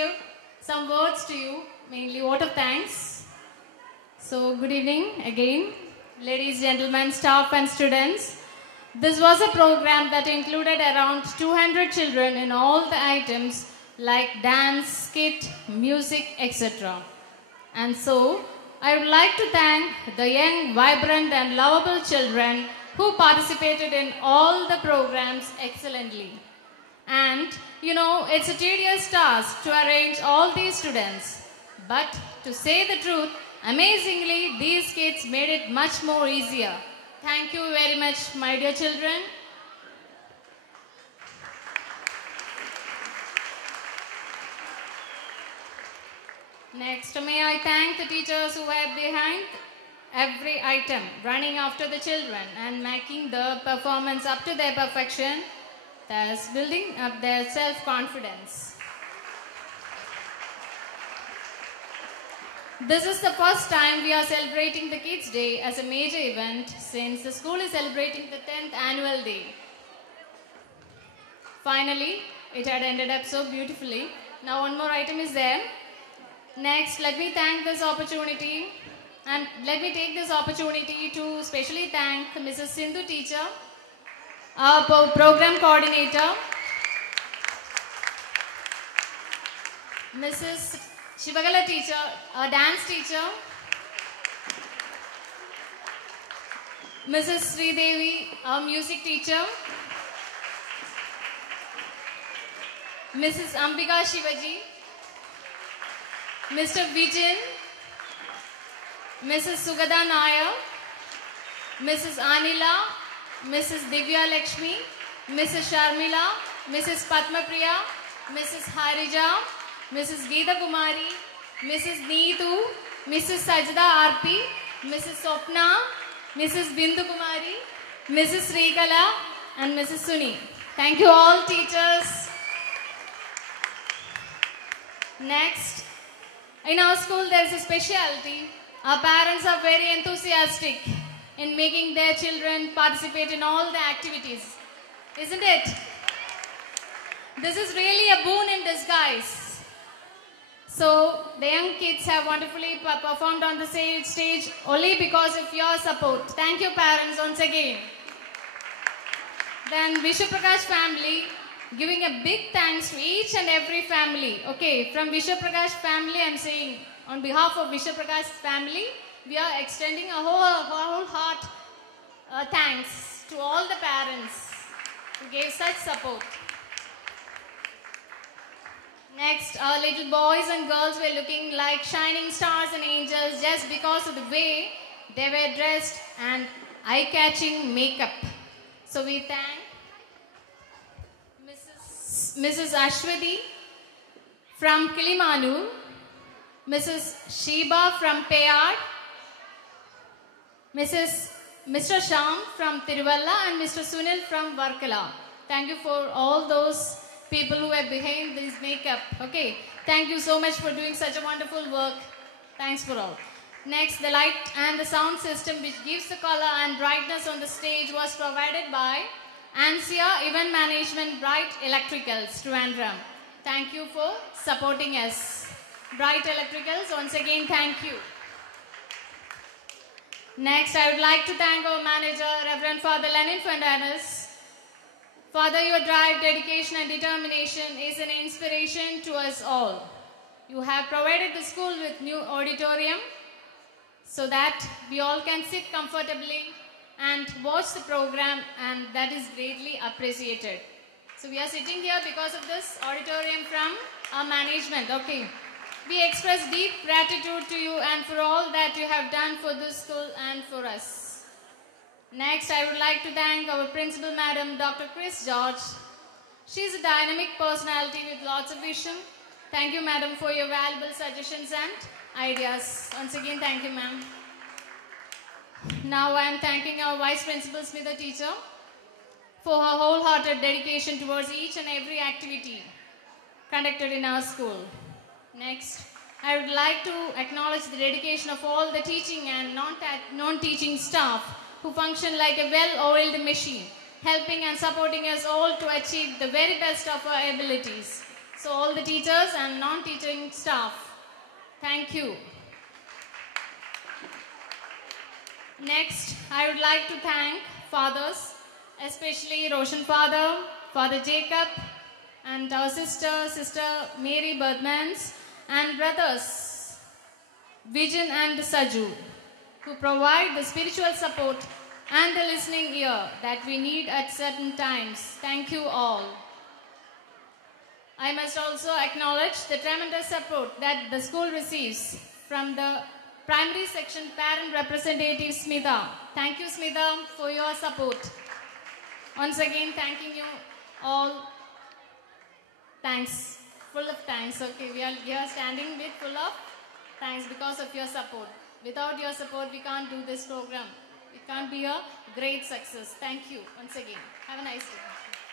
say some words to you, mainly vote of thanks. So, good evening again, ladies, gentlemen, staff and students. This was a program that included around 200 children in all the items like dance, skit, music, etc. And so, I would like to thank the young, vibrant and lovable children who participated in all the programs excellently. And, it's a tedious task to arrange all these students. But to say the truth, amazingly, these kids made it much more easier. Thank you very much, my dear children. Next, may I thank the teachers who were behind every item, running after the children and making the performance up to their perfection, thus building up their self-confidence. This is the first time we are celebrating the Kids' Day as a major event since the school is celebrating the 10th annual day. Finally, it had ended up so beautifully. Now one more item is there. Next, let me thank this opportunity and let me take this opportunity to specially thank Mrs. Sindhu teacher, our program coordinator, Mrs. Shivagala teacher, our dance teacher, Mrs. Sridevi, our music teacher, Mrs. Ambika Shivaji, Mr. Vijay, Mrs. Sugada Nair, Mrs. Anila, Mrs. Divya Lakshmi, Mrs. Sharmila, Mrs. Padmapriya, Mrs. Harija, Mrs. Geeta Kumari, Mrs. Neetu, Mrs. Sajda RP, Mrs. Sopna, Mrs. Bindu Kumari, Mrs. Srikala and Mrs. Suni. Thank you all teachers. Next, in our school there is a specialty. Our parents are very enthusiastic in making their children participate in all the activities. Isn't it? This is really a boon in disguise. So, the young kids have wonderfully performed on the stage only because of your support. Thank you parents once again. Then Viswaprakash family, giving a big thanks to each and every family. Okay, from Viswaprakash family I am saying, on behalf of Viswaprakash family, we are extending a whole heart thanks to all the parents who gave such support. Next, our little boys and girls were looking like shining stars and angels just because of the way they were dressed and eye-catching makeup. So we thank Mrs. Ashwati from Kilimanu, Mrs. Sheba from Payad, Mr. Sham from Tiruvalla and Mr. Sunil from Varkala. Thank you for all those people who are behind this makeup. Okay, thank you so much for doing such a wonderful work. Thanks for all. Next, the light and the sound system which gives the color and brightness on the stage was provided by ANSIA Event Management Bright Electricals, Trivandrum. Thank you for supporting us. Bright Electricals, once again, thank you. Next, I would like to thank our manager, Reverend Father Lenin Fernandez. Father, your drive, dedication and determination is an inspiration to us all. You have provided the school with new auditorium so that we all can sit comfortably and watch the program, and that is greatly appreciated. So we are sitting here because of this auditorium from our management. Okay. We express deep gratitude to you and for all that you have done for this school and for us. Next, I would like to thank our principal madam, Dr. Chris George. She is a dynamic personality with lots of vision. Thank you, madam, for your valuable suggestions and ideas. Once again, thank you, ma'am. Now I am thanking our vice principal, Smitha teacher, for her wholehearted dedication towards each and every activity conducted in our school. Next, I would like to acknowledge the dedication of all the teaching and non-teaching staff who function like a well-oiled machine, helping and supporting us all to achieve the very best of our abilities. So all the teachers and non-teaching staff, thank you. Next, I would like to thank fathers, especially Roshan father, Father Jacob, and our Sister Mary Birdmans, and brothers Vijan and Saju, who provide the spiritual support and the listening ear that we need at certain times. Thank you all. I must also acknowledge the tremendous support that the school receives from the primary section parent representative Smita. Thank you, Smita, for your support. Once again, thanking you all. Thanks. Full of thanks. Okay, we are here standing with full of thanks because of your support. Without your support, we can't do this program. It can't be a great success. Thank you once again. Have a nice day.